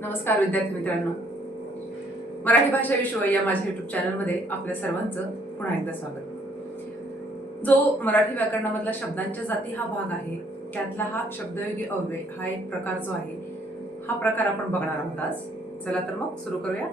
नमस्कार विद्यार्थी मित्रांनो, मराठी भाषा विश्व या माझ्या युट्यूब चॅनलमध्ये आपल्या सर्वांचं पुन्हा एकदा स्वागत. जो मराठी व्याकरणामधला शब्दांच्या जाती हा भाग आहे, त्यातला हा शब्दयोगी अव्यय हा एक प्रकार जो आहे, हा प्रकार आपण बघणार आहोत आज. चला तर मग सुरू करूया.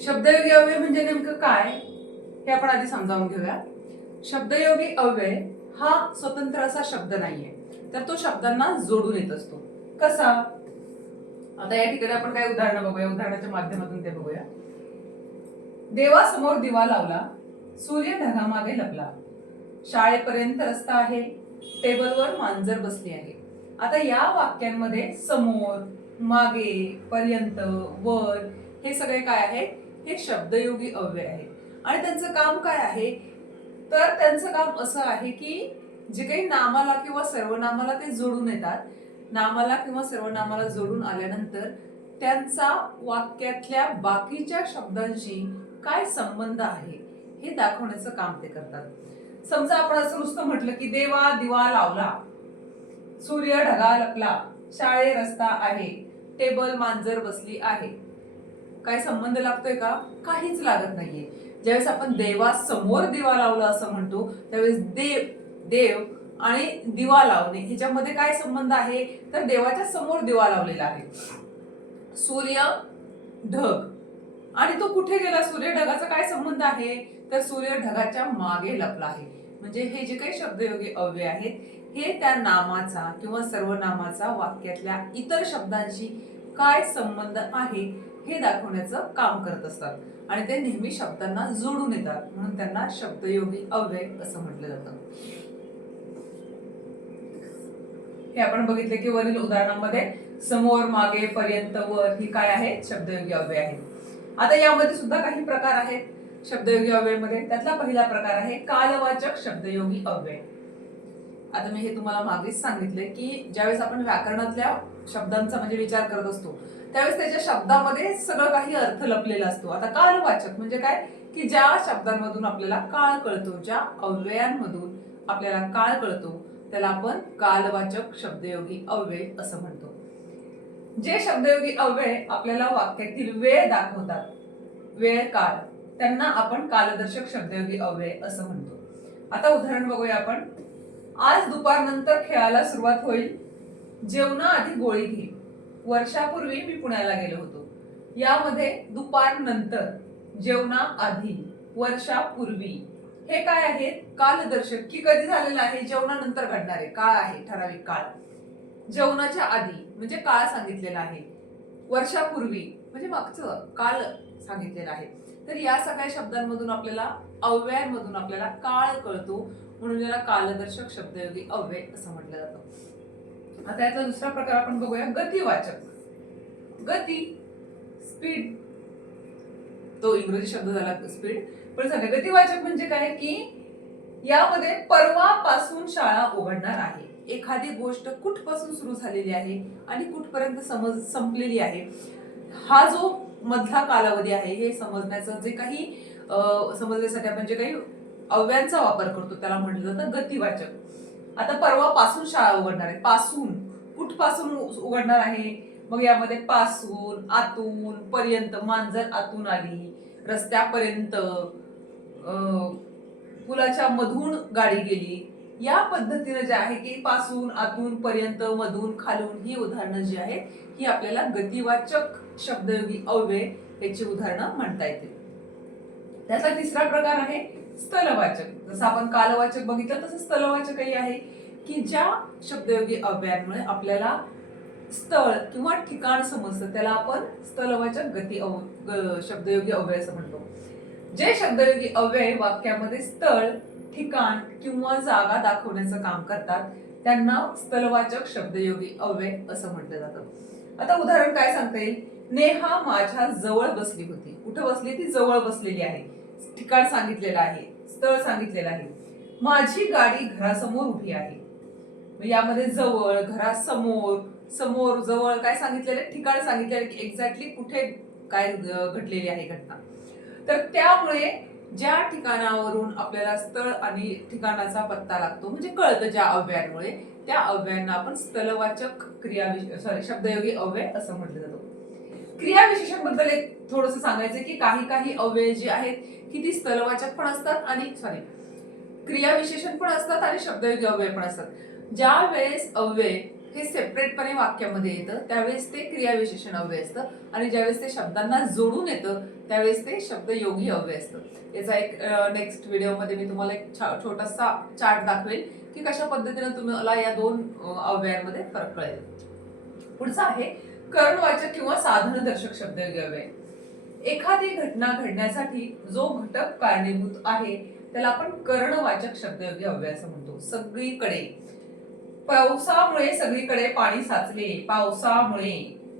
शब्दयोगी अव्यय म्हणजे नेमकं काय हे आपण आधी समजावून घेऊया. शब्दयोगी अव्यय हा स्वतंत्र असा शब्द नाहीये, तर तो शब्दांना जोडून येत असतो. कसा? आता या ठिकाणी आपण काय उदाहरण बघूया, उदाहरणाच्या माध्यमातून ते बघूया. देवासमोर दिवा लावला, सूर्य ढगामागे लपला, शाळेपर्यंत रस्ता आहे, टेबलवर मांजर बसली आहे. आता या वाक्यांमध्ये समोर, मागे, पर्यंत, वर हे सगळे काय आहे? हे शब्दयोगी अव्यय आहे. आणि त्यांचं काम काय आहे? तर त्यांचं काम असं आहे की जे काही नामाला किंवा सर्वनामाला ते जोडून येतात, नामाला किंवा सर्वनामाला जोडून आल्यानंतर त्यांचा वाक्यातल्या बाकीच्या शब्दांशी काय संबंध आहे हे दाखवण्याचं काम ते करतात. समजा आपण असं नुसतं म्हटलं की देवा दिवा लावला, सूर्य ढगा लपला, शाळे रस्ता आहे, टेबल मांजर बसली आहे. काय संबंध लागतोय का? काहीच लागत नाहीये. ज्यावेळेस आपण देवासमोर दिवा लावला असं म्हणतो, त्यावेळेस देव आणि दिवा लावणे ह्याच्यामध्ये काय संबंध आहे? तर देवाच्या समोर दिवा लावलेला आहे. सूर्य, ढग, आणि तो कुठे गेला? सूर्य ढगाचा काय संबंध आहे? तर सूर्य ढगाच्या मागे लपला आहे. म्हणजे हे जे काही शब्दयोगी अव्यय आहेत, हे त्या नामाचा किंवा सर्वनामाचा वाक्यातल्या इतर शब्दांशी काय संबंध आहे हे दाखवण्याचं काम करत असतात. आणि ते नेहमी शब्दांना जोडून येतात, म्हणून त्यांना शब्दयोगी अव्यय असं म्हटलं जातं. हे आपण बघितले की वरील उदाहरणामध्ये समोर, मागे, पर्यंत, वर ही काय आहेत? शब्दयोगी अव्यय आहेत. आता यामध्ये सुद्धा काही प्रकार आहेत शब्दयोगी अव्ययमध्ये. त्यातला पहिला प्रकार आहे कालवाचक शब्दयोगी अव्यय. आता मी हे तुम्हाला मागेच सांगितले की ज्यावेळेस आपण व्याकरणातल्या शब्दांचा म्हणजे विचार करत असतो, त्यावेळेस त्याच्या शब्दामध्ये सगळं काही अर्थ लपलेला असतो. आता कालवाचक म्हणजे काय? की ज्या शब्दांमधून आपल्याला काळ कळतो, ज्या अव्ययांमधून आपल्याला काळ कळतो, त्याला आपण कालवाचक शब्दयोगी अव्यय असं म्हणतो. जे शब्दयोगी अव्यय आपल्याला वाक्यातील वेळ दाखवतात, वेळ, काळ, त्यांना आपण कालदर्शक शब्दयोगी अव्यय असं म्हणतो. आता उदाहरण बघूया आपण. आज दुपारनंतर खेळायला सुरुवात होईल, जेवणाआधी गोळी घे, वर्षापूर्वी मी पुण्याला गेलो होतो. यामध्ये दुपारनंतर, जेवणाआधी, वर्षापूर्वी हे काय आहेत? कालदर्शक, की कधी झालेलं आहे? जेवणानंतर घडणारे काळ आहे, ठराविक काळ. जेवणाच्या आधी म्हणजे काळ सांगितलेला आहे, वर्षापूर्वी म्हणजे मागचं काळ सांगितलेला आहे. तर या सगळ्या शब्दांमधून आपल्याला, अव्ययांमधून आपल्याला काळ कळतो, म्हणून याला कालदर्शक शब्दयोगी अव्यय असं म्हटलं जातं. आता याचा दुसरा प्रकार आपण बघूया, गतिवाचक. गती, स्पीड, तो इंग्रजी शब्द झाला स्पीड, पण झालं. गतिवाचक म्हणजे काय? की यामध्ये परवापासून शाळा उघडणार आहे, एखादी गोष्ट कुठपासून सुरू झालेली आहे आणि कुठपर्यंत संपलेली आहे, हा जो मधला कालावधी आहे हे समजण्याचं जे काही समजण्यासाठी आपण जे काही अव्ययांचा वापर करतो त्याला म्हटलं जातं गतिवाचक. आता परवापासून शाळा उघडणार आहे, पासून, कुठपासून उघडणार आहे? मग यामध्ये पासून, आतून, पर्यंत, मांजर आतून आली, रस्त्यापर्यंत, पुलाच्या मधून गाडी गेली. या पद्धतीने जे आहे की पासून, आतून, पर्यंत, मधून, खालून ही उदाहरणं जी आहेत ही आपल्याला गतिवाचक शब्दयोगी अव्यय याची उदाहरणं म्हणता येतील. त्याचा तिसरा प्रकार आहे स्थलवाचक. जसं आपण कालवाचक बघितलं तसं स्थलवाचकही आहे, की ज्या शब्दयोगी अव्ययांमुळे आपल्याला स्थळ किंवा ठिकाण समजतं त्याला आपण स्थलवाचक शब्दयोगी अव्यय असं म्हणतो. जे शब्दयोगी अव्यय वाक्यामध्ये स्थळ, ठिकाण किंवा जागा दाखवण्याचं काम करतात त्यांना स्थलवाचक शब्दयोगी अव्यय असं म्हटलं जातं. आता उदाहरण काय सांगता येईल? नेहा माझ्या जवळ बसली होती. कुठं बसली? ती जवळ बसलेली आहे. ठिकाण सांगितलेलं आहे, स्थळ सांगितलेलं आहे. माझी गाडी घरासमोर उभी आहे. यामध्ये जवळ, घरासमोर, समोर, जवळ काय सांगितलेलं, ठिकाण सांगितलेलं की एक्झॅक्टली कुठे काय घडलेली आहे घटना. तर त्यामुळे ज्या ठिकाणावरून आपल्याला स्थळ आणि ठिकाणाचा पत्ता लागतो म्हणजे कळतं ज्या अव्ययांमुळे, त्या अव्ययांना आपण स्थलवाचक शब्दयोगी अव्यय असं म्हटलं जातं. क्रियाविशेषण एक थोडंसं सांगायचं की काही अव्यय जे आहेत की ती स्थलवाचक पण असतात आणि क्रियाविशेषण पण असतात आणि शब्दयोगी अव्यय पण असतात. ज्या वेळेस अव्यय हे सेपरेटपणे वाक्यामध्ये येतं त्यावेळेस ते क्रियाविशेषण अव्यय असतं आणि ज्यावेळेस ते शब्दांना जोडून येतं त्यावेळेस ते शब्दयोगी अव्यय असतं. याचा एक नेक्स्ट व्हिडिओमध्ये मी तुम्हाला एक छोटासा चार्ट दाखवेल की कशा पद्धतीने तुम्हाला या दोन अव्ययांमध्ये फरक कळेल. पुढचा आहे करणवाचक किंवा साधनदर्शक शब्दयोगी अव्यय. एखादी घटना घडण्यासाठी जो घटक कारणीभूत आहे त्याला आपण करणवाचक शब्दयोगी अव्यय असं म्हणतो. सगळीकडे पावसामुळे सगळीकडे पाणी साचले, पावसामुळे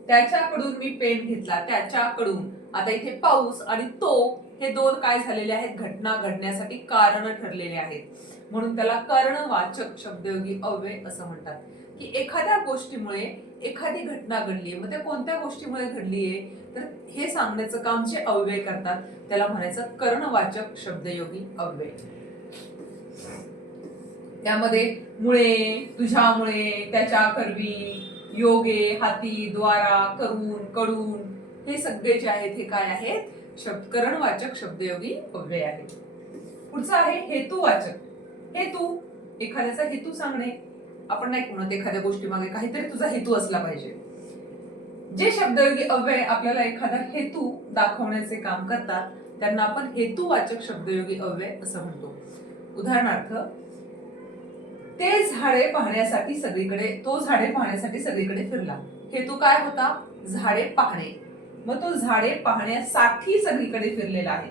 त्याच्याकडून मी पेन घेतला, त्याच्याकडून. आता इथे पाऊस आणि तो हे दोन काय झालेले आहेत, घटना घडण्यासाठी कारण ठरलेले आहेत, म्हणून त्याला करणवाचक शब्दयोगी अव्यय असं म्हणतात. की एखाद्या गोष्टीमुळे एखादी घटना घडली, मग त्या कोणत्या गोष्टीमुळे घडलीये तर हे सांगण्याचं काम जे अव्यय करतात त्याला म्हणायचं करणवाचक शब्दयोगी अव्यय. यामध्ये मुळे, तुझ्यामुळे, त्याच्या करवी, योगे, हाती, द्वारा, करून, कडून हे सगळे जे आहेत हे काय आहेत, करणवाचक शब्दयोगी अव्यय आहेत. पुढचा आहे हेतुवाचक. हेतू, एखाद्याचा हेतू सांगणे. आपण नाही म्हणत एखाद्या गोष्टी मागे काहीतरी तुझा हेतू असला पाहिजे. जे शब्दयोगी अव्यय आपल्याला एखादा हेतू दाखवण्याचे काम करतात त्यांना आपण हेतुवाचक शब्दयोगी अव्यय असं म्हणतो. उदाहरणार्थ, ते झाडे पाहण्यासाठी सगळीकडे फिरला. हेतू काय होता, झाडे पाहणे. मग तो झाडे पाहण्यासाठी सगळीकडे फिरलेला आहे.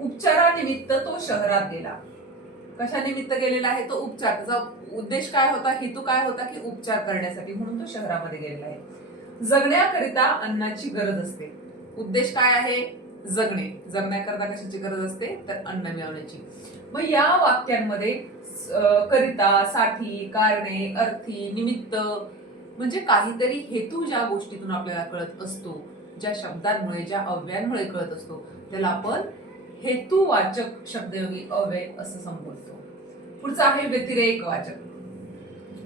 उपचारानिमित्त तो शहरात गेला. कशा निमित्त गेलेला आहे, तो उपचार. त्याचा उद्देश काय होता, हेतू काय होता की उपचार करण्यासाठी, म्हणून तो शहरामध्ये गेलेला आहे. जगण्याकरिता अन्नाची गरज असते. उद्देश काय आहे, जगणे. जगण्याकरता कशाची गरज असते तर अन्न मिळवण्याची. मग या वाक्यांमध्ये करिता, साठी, कारणे, अर्थी, निमित्त म्हणजे काहीतरी हेतू ज्या गोष्टीतून आपल्याला कळत असतो, ज्या शब्दांमुळे, ज्या अव्ययांमुळे कळत असतो त्याला आपण हेतुवाचक शब्दयोगी अव्यय असं संबोधतो. पुढचा आहे व्यतिरेकवाचक.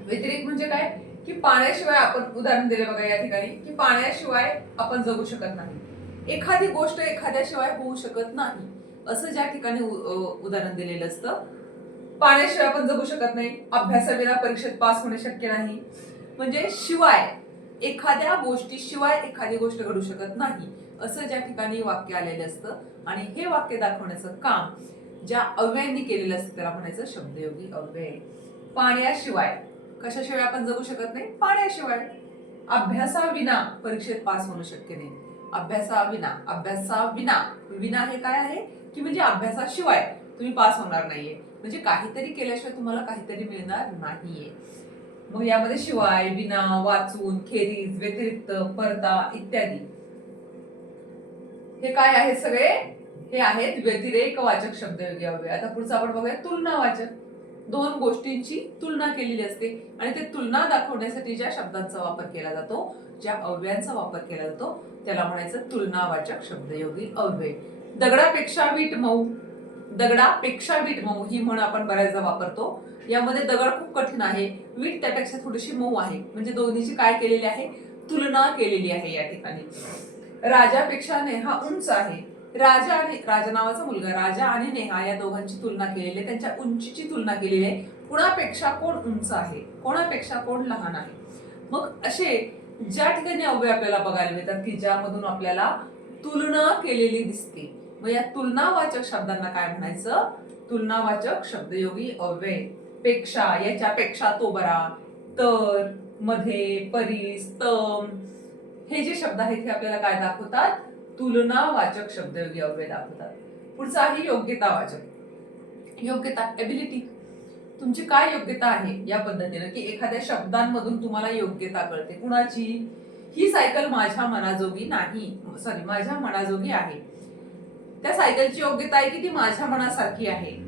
व्यतिरेक म्हणजे काय की पाण्याशिवाय, आपण उदाहरण दिले बघा या ठिकाणी की पाण्याशिवाय आपण जगू शकत नाही. एखादी गोष्ट एखाद्याशिवाय होऊ शकत नाही असं ज्या ठिकाणी उदाहरण दिलेलं असतं. पाण्याशिवाय आपण जगू शकत नाही, अभ्यासाविना परीक्षेत पास होणे शक्य नाही. म्हणजे शिवाय, एखाद्या गोष्टीशिवाय एखादी गोष्ट घडू शकत नाही असं ज्या ठिकाणी वाक्य आलेलं असतं आणि हे वाक्य दाखवण्याचं काम ज्या अव्ययांनी केलेलं असतं त्याला म्हणायचं शब्दयोगी अव्यय. पाण्याशिवाय, कशाशिवाय आपण जगू शकत नाही, पाण्याशिवाय. अभ्यासाविना परीक्षेत पास होणं शक्य नाही. अभ्यासाविना, विना हे काय आहे की म्हणजे अभ्यासाशिवाय तुम्ही पास होणार नाहीये, म्हणजे काहीतरी केल्याशिवाय तुम्हाला काहीतरी मिळणार नाहीये. मग यामध्ये शिवाय, विना, वाचून, खेरीज, व्यतिरिक्त, परता इत्यादी हे काय आहेत सगळे, हे आहेत व्यतिरेकवाचक शब्दयोगी अव्यय. आता पुढचं आपण बघूया तुलनावाचक. दोन गोष्टींची तुलना केलेली असते आणि ते तुलना दाखवण्यासाठी ज्या शब्दांचा वापर केला जातो, ज्या अव्ययांचा वापर केला जातो त्याला म्हणायचं तुलनावाचक शब्दयोगी अव्यय. दगडापेक्षा वीट मऊ. दगडापेक्षा वीट मऊ ही म्हण आपण बऱ्याचदा वापरतो. यामध्ये दगड खूप कठीण आहे, वीट त्यापेक्षा थोडीशी मऊ आहे, म्हणजे दोन्हीची काय केलेली आहे, तुलना केलेली आहे या ठिकाणी. राजापेक्षा नेहा उंच आहे. राजा नावाचा मुलगा, राजा आणि नेहा या दोघांची तुलना केलेली आहे, त्यांच्या उंचीची तुलना केलेली आहे. कुणापेक्षा कोण उंच आहे, कोणापेक्षा कोण लहान आहे. मग असे ज्या ठिकाणी अव्यय आपल्याला बघायला मिळतात की ज्यामधून आपल्याला तुलना केलेली दिसते, मग या तुलनावाचक शब्दांना काय म्हणायचं, तुलनावाचक शब्दयोगी अव्यय. पेक्षा, याच्यापेक्षा तो बरा, तर, मध्ये, परीस, तम हे जे शब्द आहेत हे आपल्याला काय दाखवतात, तुलनावाचक शब्दयोगी अव्यय दाखवतात. पुढचा आहे योग्यतावाचक. योग्यता, एबिलिटी. तुमची काय योग्यता आहे या पद्धतीने की एखाद्या शब्दांमधून तुम्हाला योग्यता कळते. कुणाची, ही सायकल माझ्या मनाजोगी नाही, माझ्या मनाजोगी आहे. त्या सायकलची योग्यता आहे की ती माझ्या मनासारखी आहे.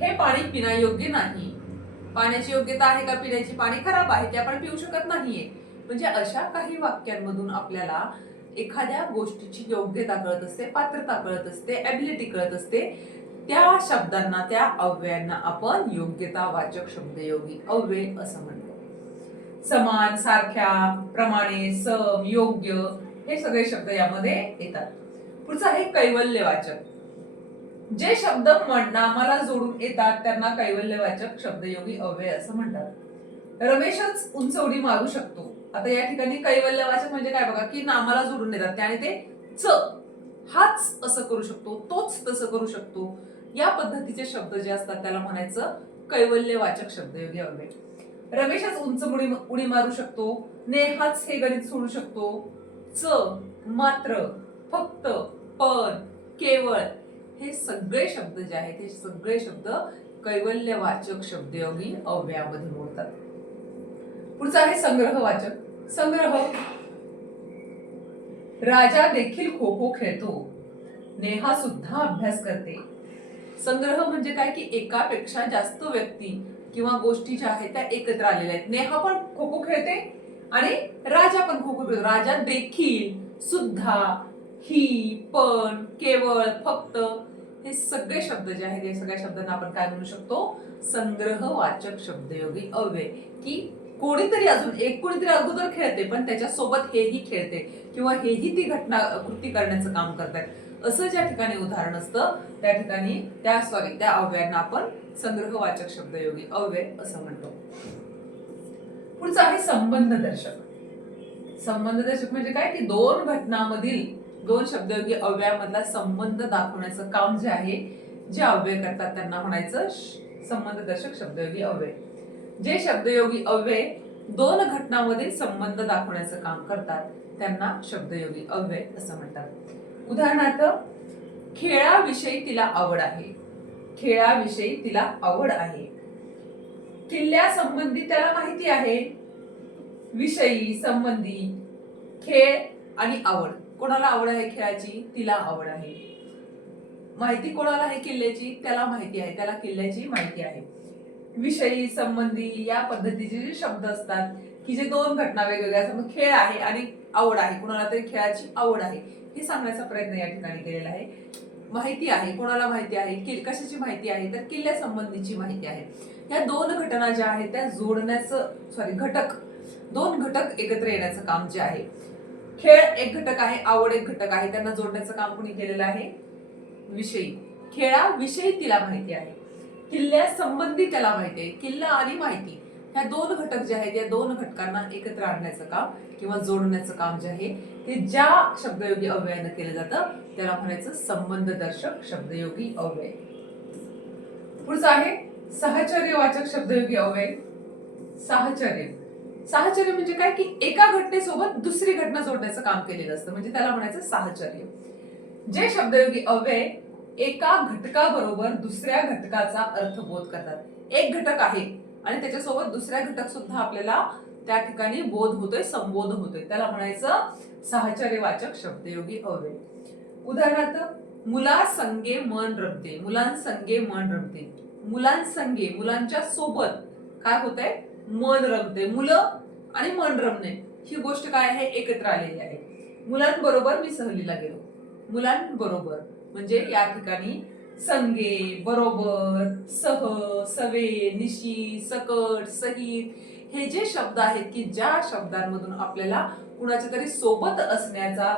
हे पाणी पिण्यायोग्य नाही. पाण्याची योग्यता आहे का पिण्याची, पाणी खराब आहे ते आपण पिऊ शकत नाहीये. म्हणजे अशा काही वाक्यांमधून आपल्याला एखाद्या गोष्टीची योग्यता कळत असते, पात्रता कळत असते, एबिलिटी कळत असते. त्या शब्दांना, त्या अव्ययांना आपण योग्यतावाचक शब्दयोगी अव्यय असं म्हणतो. समान, सारख्या, प्रमाणे, सम, योग्य हे सगळे शब्द यामध्ये येतात. पुढचं आहे कैवल्यवाचक. जे शब्द नामाला जोडून येतात त्यांना कैवल्यवाचक शब्दयोगी अव्यय असं म्हणतात. रमेशच उंच उडी मारू शकतो. आता या ठिकाणी कैवल्यवाचक म्हणजे काय बघा, की नामाला जोडून येतात त्याने ते च, हाच असं करू शकतो, तोच तसं करू शकतो, या पद्धतीचे शब्द जे असतात त्याला म्हणायचं कैवल्यवाचक शब्दयोगी अव्यय. रमेशच उंच उडी मारू शकतो, नेहाच हे गणित सोडू शकतो, च, मात्र, फक्त, पण, केवळ हे सगळे शब्द जे आहेत हे सगळे शब्द कैवल्यवाचक शब्दयोगी अव्ययामध्ये मोडतात. पुढचा आहे संग्रहवाचक. संग्रह. राजा देखील खो खो खेळतो, नेहा सुद्धा अभ्यास करते. संग्रह म्हणजे काय, की एकापेक्षा जास्त व्यक्ती किंवा गोष्टी ज्या आहेत त्या एकत्र आलेल्या आहेत. नेहा पण खो खो खेळते आणि राजा पण खो खो खेळतो. राजा देखील, सुद्धा, ही, पण, केवळ, फक्त हे सगळे शब्द जे आहेत या सगळ्या शब्दांना आपण काय म्हणू शकतो, संग्रहवाचक शब्दयोगी अव्यय. की कोणीतरी अजून एक कोणीतरी अगोदर खेळते पण त्याच्यासोबत हेही खेळते किंवा हेही ती घटना कृती करण्याचं काम करतात असं ज्या ठिकाणी उदाहरण असतं त्या ठिकाणी त्या अव्ययांना आपण संग्रहवाचक शब्दयोगी अव्यय असं म्हणतो. पुढचं आहे संबंधदर्शक. संबंधदर्शक म्हणजे काय, की दोन घटनांमधील दोन शब्दयोगी अव्ययामधला संबंध दाखवण्याचं काम जे आहे, जे अव्यय करतात त्यांना म्हणायचं संबंधदर्शक शब्दयोगी अव्यय. जे शब्दयोगी अव्यय दोन घटनांमधील संबंध दाखवण्याचं काम करतात त्यांना शब्दयोगी अव्यय असं म्हणतात. उदाहरणार्थ, खेळाविषयी तिला आवड आहे. खेळाविषयी तिला आवड आहे. किल्ल्यासंबंधी त्याला माहिती आहे. विषयी, संबंधी, खेळ आणि आवड. कोणाला आवड आहे खेळाची, तिला आवड आहे. माहिती कोणाला आहे किल्ल्याची, त्याला माहिती आहे, त्याला किल्ल्याची माहिती आहे. विषयी, संबंधी या पद्धतीचे जे शब्द असतात की जे दोन घटना वेगवेगळ्या असतात. खेळ आहे आणि आवड आहे, कोणाला तरी खेळाची आवड आहे हे सांगण्याचा प्रयत्न या ठिकाणी केलेला आहे. माहिती आहे, कोणाला माहिती आहे, कशाची माहिती आहे, तर किल्ल्यासंबंधीची माहिती आहे. या दोन घटना ज्या आहेत त्या जोडण्याचं दोन घटक एकत्र येण्याचं काम जे आहे. खेळ एक घटक आहे, आवड एक घटक आहे, त्यांना जोडण्याचं काम कोणी केलेलं आहे, विषयी. खेळाविषयी तिला माहिती आहे, किल्ल्यासंबंधी त्याला माहिती आहे. किल्ला आणि माहिती ह्या दोन घटक जे आहेत या दोन घटकांना एकत्र आणण्याचं काम किंवा जोडण्याचं काम जे आहे ते ज्या शब्दयोगी अव्ययानं केलं जातं त्याला म्हणायचं संबंधदर्शक शब्दयोगी अव्यय. पुढचं आहे साहचर्यवाचक शब्दयोगी अव्यय. साहचर्य म्हणजे काय, की एका घटनेसोबत दुसरी घटना जोडण्याचं काम केलेलं असतं म्हणजे त्याला म्हणायचं साहचर्य. जे शब्दयोगी अव्यय एका घटकाबरोबर दुसऱ्या घटकाचा अर्थबोध करतात. एक घटक आहे आणि त्याच्यासोबत दुसऱ्या घटक सुद्धा आपल्याला त्या ठिकाणी बोध होतोय, संबोध होतोय, त्याला म्हणायचं साहचर्यवाचक शब्दयोगी अव्यय. उदाहरणार्थ, मुलांसंगे मन रमते. मुलांसंगे मन रमते. मुलांसंगे मुलांच्या सोबत काय होतंय, मन रमते. मुलं आणि मन रमणे ही गोष्ट काय आहे, एकत्र आलेली आहे. मुलांबरोबर मी सहलीला गेलो. मुलांबरोबर म्हणजे या ठिकाणी संगे, बरोबर, सह, सवे, निशी, सकट, सहित हे जे शब्द आहेत की ज्या शब्दांमधून आपल्याला कुणाच्या तरी सोबत असण्याचा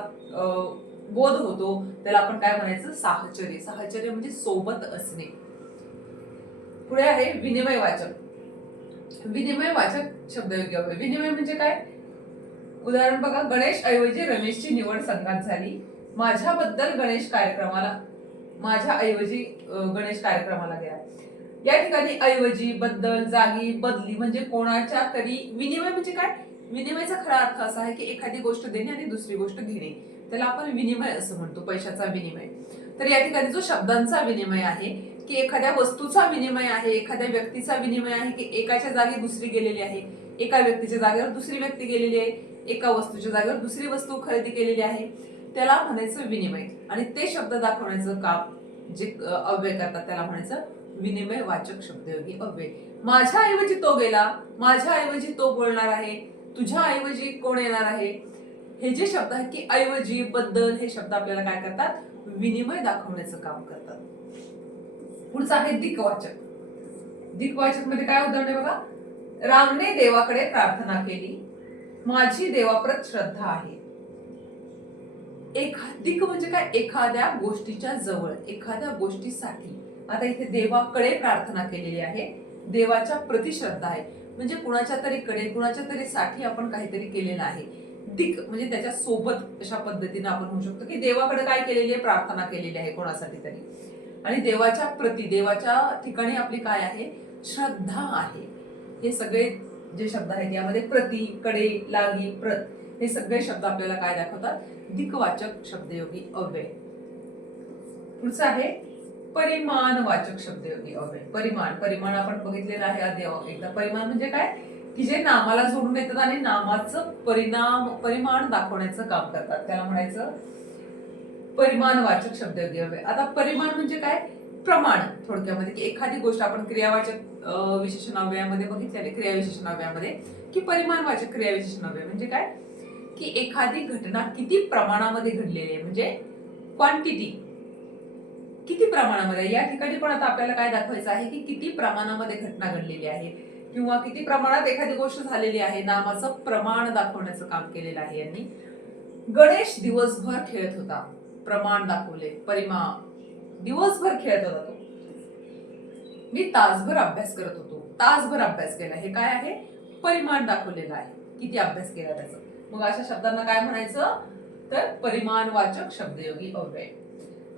बोध होतो त्याला आपण काय म्हणायचं, साहचर्य. साहचर्य म्हणजे सोबत असणे. पुढे आहे विनिमयवाचक. विनिमयवाचक शब्दयोगी अव्यय. विनिमय म्हणजे काय, उदाहरण बघा, गणेश ऐवजी रमेशची निवड संघात झाली. माझ्याऐवजी गणेश कार्यक्रमाला गेला. या ठिकाणी ऐवजी, बद्दल, जागी, बदली म्हणजे कोणाच्या तरी. विनिमय म्हणजे काय, विनिमयाचा खरा अर्थ असा आहे की एखादी गोष्ट देणे आणि दुसरी गोष्ट घेणे, त्याला आपण विनिमय असं म्हणतो, पैशाचा विनिमय. तर या ठिकाणी जो शब्दांचा विनिमय आहे की एखाद्या वस्तूचा विनिमय आहे, एखाद्या व्यक्तीचा विनिमय आहे की एकाच्या जागी दुसरी गेलेली आहे, एका व्यक्तीच्या जागेवर दुसरी व्यक्ती गेलेली आहे, एका वस्तूच्या जागेवर दुसरी वस्तू खरेदी केलेली आहे, त्याला म्हणायचं विनिमय. आणि ते शब्द दाखवण्याचं काम जे अव्यय करतात त्याला म्हणायचं विनिमय वाचक शब्दयोगी अव्यय. माझ्या ऐवजी तो गेला, माझ्या ऐवजी तो बोलणार आहे, तुझ्या ऐवजी कोण येणार आहे, हे जे शब्द आहेत की ऐवजी, बद्दल, हे शब्द आपल्याला काय करतात, विनिमय दाखवण्याचं काम करतात. पुढचं आहे दिक्वाचक. दिक्वाचक मध्ये काय उदाहरण आहे बघा. रामने देवाकडे प्रार्थना केली, माझी देवाप्रत श्रद्धा आहे. दिक म्हणजे काय, एखाद्या गोष्टीच्या जवळ, एखाद्या गोष्टीसाठी. आता इथे देवाकडे प्रार्थना केलेली आहे, देवाच्या प्रति श्रद्धा आहे, म्हणजे कुणाच्या तरी कडे, कुणाच्या तरी साठी आपण काहीतरी केलेलं आहे. दिक म्हणजे त्याच्या सोबत, अशा पद्धतीने आपण म्हणू शकतो की देवाकडे काय केलेली आहे, प्रार्थना केलेली आहे कोणासाठी तरी, आणि देवाच्या प्रति, देवाच्या ठिकाणी आपली काय आहे, श्रद्धा आहे. हे सगळे जे शब्द आहेत यामध्ये प्रति, कडे, लागी, प्रत, हे सगळे शब्द आपल्याला काय दाखवतात, दिक्वाचक शब्दयोगी अव्यय. पुढचं आहे परिमाणवाचक शब्दयोगी अव्यय. परिमाण आपण बघितलेलं आहे आधी एकदा. परिमाण म्हणजे काय, की जे नामाला जोडून येतात आणि नामाचं परिमाण दाखवण्याचं काम करतात, त्याला म्हणायचं परिमाणवाचक शब्दयोगी अव्यय. आता परिमाण म्हणजे काय, प्रमाण थोडक्यामध्ये, की एखादी गोष्ट आपण क्रियावाचक विशेषणाव्ययामध्ये बघितलेले, क्रियाविशेषणाव्ययामध्ये, की परिमाणवाचक क्रियाविशेषणाव्यय म्हणजे काय, की एखादी घटना किती प्रमाणामध्ये घडलेली आहे, म्हणजे क्वांटिटी, किती प्रमाणामध्ये. या ठिकाणी पण आता आपल्याला काय दाखवायचं आहे, की किती प्रमाणामध्ये घटना घडलेली आहे, किंवा किती प्रमाणात एखादी गोष्ट झालेली आहे, नामाचं प्रमाण दाखवण्याचं काम केलेलं आहे यांनी. गणेश दिवसभर खेळत होता, प्रमाण दाखवले, परिमाण. दिवसभर खेळत होता तो. मी तासभर अभ्यास करत होतो, तासभर अभ्यास केला, हे काय आहे, परिमाण दाखवलेलं आहे, किती अभ्यास केला त्याचं. मग अशा शब्दांना काय म्हणायचं, तर परिमाणवाचक शब्दयोगी अव्यय.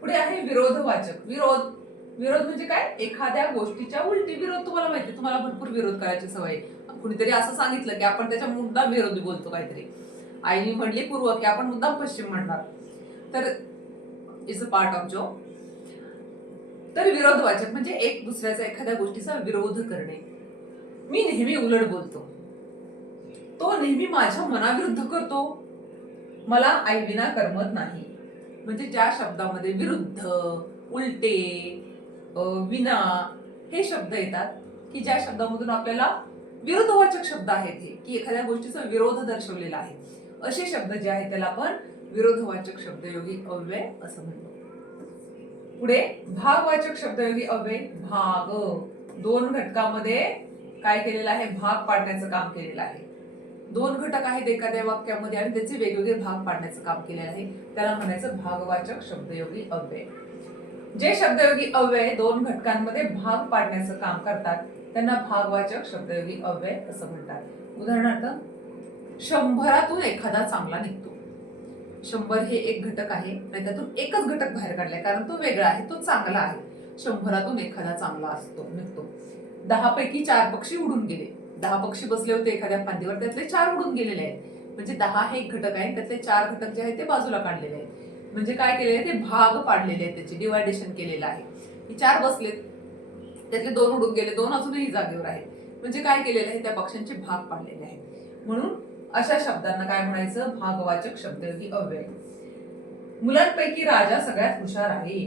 पुढे आहे विरोधवाचक. विरोध म्हणजे काय, एखाद्या गोष्टीच्या उलटी. विरोध तुम्हाला माहिती, तुम्हाला भरपूर विरोध करायची सवय. कुणीतरी असं सांगितलं की आपण त्याच्या मुद्दाम विरोधी बोलतो काहीतरी. आईने म्हणली पूर्व की आपण मुद्दाम पश्चिम म्हणणार, तर is a part of job. तर विरोधवाचक म्हणजे एक दुसऱ्याचा, एखाद्या गोष्टीचा विरोध करणे. मी नेहमी उलट बोलतो, तो नेहमी माझ्या मनाविरुद्ध करतो, मला आईविना करमत नाही. म्हणजे ज्या शब्दामध्ये विरुद्ध, उलटे, विना हे शब्द येतात, की ज्या शब्दामधून आपल्याला विरोधवाचक शब्द आहेत, हे की एखाद्या गोष्टीचा विरोध दर्शवलेला आहे, असे शब्द जे आहेत त्याला आपण विरोधवाचक शब्दयोगी अव्यय असं म्हणतो. पुढे भागवाचक शब्दयोगी अव्यय. भाग, दोन घटकामध्ये काय केलेलं आहे, भाग पाडण्याचं काम केलेलं आहे. दोन घटक आहेत एखाद्या वाक्यामध्ये आणि त्याचे वेगवेगळे भाग पाडण्याचं काम केलेलं आहे, त्याला म्हणायचं भागवाचक शब्दयोगी अव्यय. जे शब्दयोगी अव्यय दोन घटकांमध्ये भाग पाडण्याचं काम करतात त्यांना भागवाचक शब्दयोगी अव्यय असं म्हणतात. उदाहरणार्थ, 100तून एखादा चांगला निघतो. 100 हे एक घटक आहे आणि त्यातून एकच घटक बाहेर काढलाय, कारण तो वेगळा आहे, तो चांगला आहे. 100तून एखादा चांगला निघतो. 10 पैकी 4 पक्षी उडून गेले. 10 पक्षी बसले होते एखाद्या फांदीवर, त्यातले 4 उडून गेलेले आहेत. म्हणजे 10 हे एक घटक आहे, त्यातले 4 घटक जे आहेत ते बाजूला काढलेले आहेत. म्हणजे काय केलेले आहे, ते भाग पाडलेले आहेत, त्याचे डिवायडेशन केलेलं आहे. हे 4 बसलेत, त्यातले 2 उडून गेले, 2 अजूनही जागेवर आहेत. म्हणजे काय केलेलं आहे, त्या पक्ष्यांचे भाग पाडलेले आहेत. म्हणून अशा शब्दांना काय म्हणायचं, भागवाचक शब्दयोगी अव्यय. मुलांपैकी राजा सगळ्यात हुशार आहे.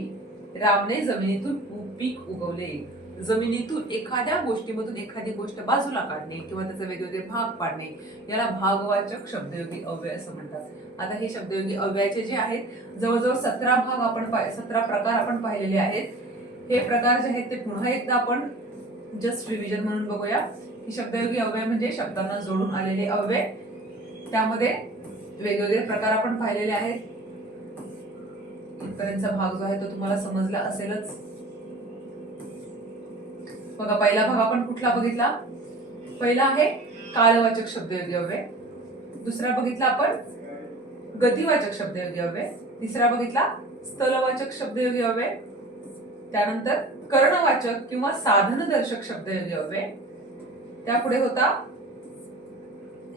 रामने जमिनीतून पीक उगवले. जमिनीतून एखाद्या गोष्टीमधून एखादी गोष्ट बाजूला काढणे किंवा त्याचे वेगवेगळे भाग पाडणे, याला भागवाचक शब्दयोगी अव्यय असं म्हणतात. आता हे शब्दयोगी अव्ययाचे जे आहेत जवळजवळ 17 प्रकार आपण पाहिलेले आहेत. हे प्रकार जे आहेत ते पुन्हा एकदा आपण जस्ट रिव्हिजन म्हणून बघूया. ही शब्दयोगी अव्यय म्हणजे शब्दांना जोडून आलेले अव्यय. त्यामध्ये वेगवेगळे प्रकार आपण पाहिलेले आहेत. इथपर्यंतचा भाग जो आहे तो तुम्हाला समजला असेलच. बघा, पहिला भाग आपण कुठला बघितला, पहिला आहे कालवाचक शब्दयोगी अव्यय. दुसरा बघितला आपण गतिवाचक शब्दयोगी अव्यय. तिसरा बघितला स्थलवाचक शब्दयोगी अव्यय. त्यानंतर कर्णवाचक किंवा साधनदर्शक शब्दयोगी अव्यय. त्यापुढे होता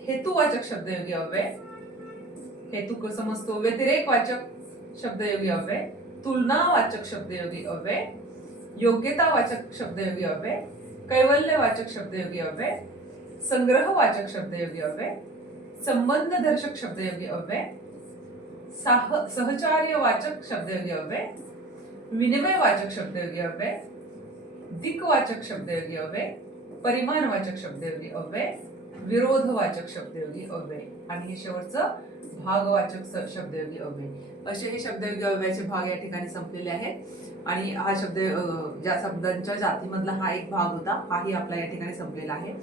हेतुवाचक शब्दयोगी अव्यय. हेतू कसं समजतो, व्यतिरेकवाचक शब्दयोगी अव्यय, तुलनावाचक शब्दयोगी अव्यय, योग्यतावाचक शब्दयोगी अव्यय, कैवल्यवाचक शब्दयोगी अव्यय, संग्रहवाचक शब्दयोगी अव्यय, संबंधदर्शक शब्दयोगी अव्यय, सहचार्यवाचक शब्दयोगी अव्यय, विनिमयवाचक शब्दयोगी अव्यय, दिक्वाचक शब्दयोगी अव्यय, परिमाणवाचक शब्दयोगी अव्यय, विरोधवाचक शब्दयोगी अव्यय आणि हे शेवटचं भागवाचक शब्दयोगी अव्यय असे हे शब्दयोगी अव्ययाचे भाग या ठिकाणी संपलेले आहेत आणि हा शब्द ज्या शब्दांच्या जातीमधला हा एक भाग होता हाही आपला या ठिकाणी संपलेला आहे.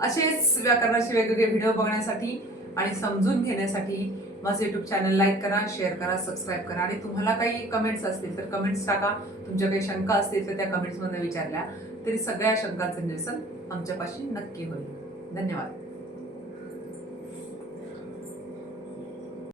असेच व्याकरणाचे वेगवेगळे व्हिडिओ बघण्यासाठी आणि समजून घेण्यासाठी माझं युट्यूब चॅनल लाईक करा, शेअर करा, सबस्क्राईब करा आणि तुम्हाला काही कमेंट्स असतील तर कमेंट्स टाका. तुमच्या काही शंका असतील तर त्या कमेंट्समध्ये विचारल्या तरी सगळ्या शंकांचं निरसन आमच्यापाशी नक्की होईल. धन्यवाद.